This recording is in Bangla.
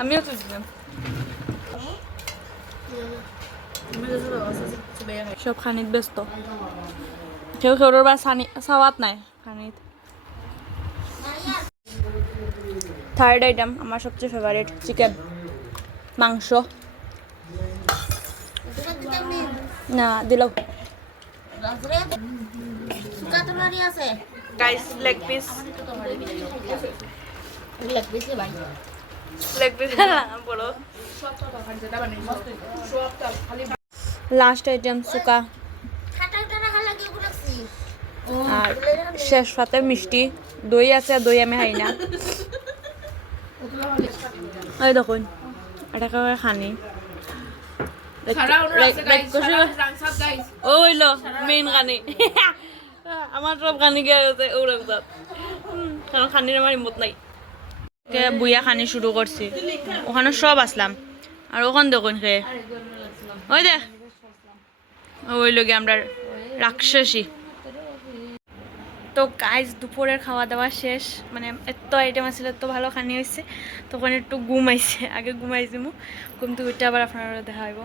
আমিও তো দিলাম সব খানিত ব্যস্ত কেউ কেউর বা চাওয়াত নাই খানিত থার্ড আইটেম আমার সবচেয়ে ফেভারিট চিকেন মাংস না দিলাও guys leg piece leg piece বলো লাস্ট আইটেম সুকা আর শেষ সাথে মিষ্টি দই আছে দই আমি খাই না ওই দেখুন এটা কাউকে খানি ওইলো মেইন কানি আমার সব কানি গিয়ে গেছে ওর কারণ খানির আমার হিম্মত নাই বুয়া খানি শুরু করছি ওখানে সব আসলাম আর ওখান দেখুন খেয়ে ওই দেখ ওই লোকে আমরা রাক্ষসী তো গাইজ দুপুরের খাওয়া দাওয়া শেষ মানে এত আইটেম আসলে এত ভালো খানি হয়েছে তখন একটু ঘুমাইছে আগে ঘুমাইছি মু ঘুম থেকে উঠে আবার আপনারা দেখা হইব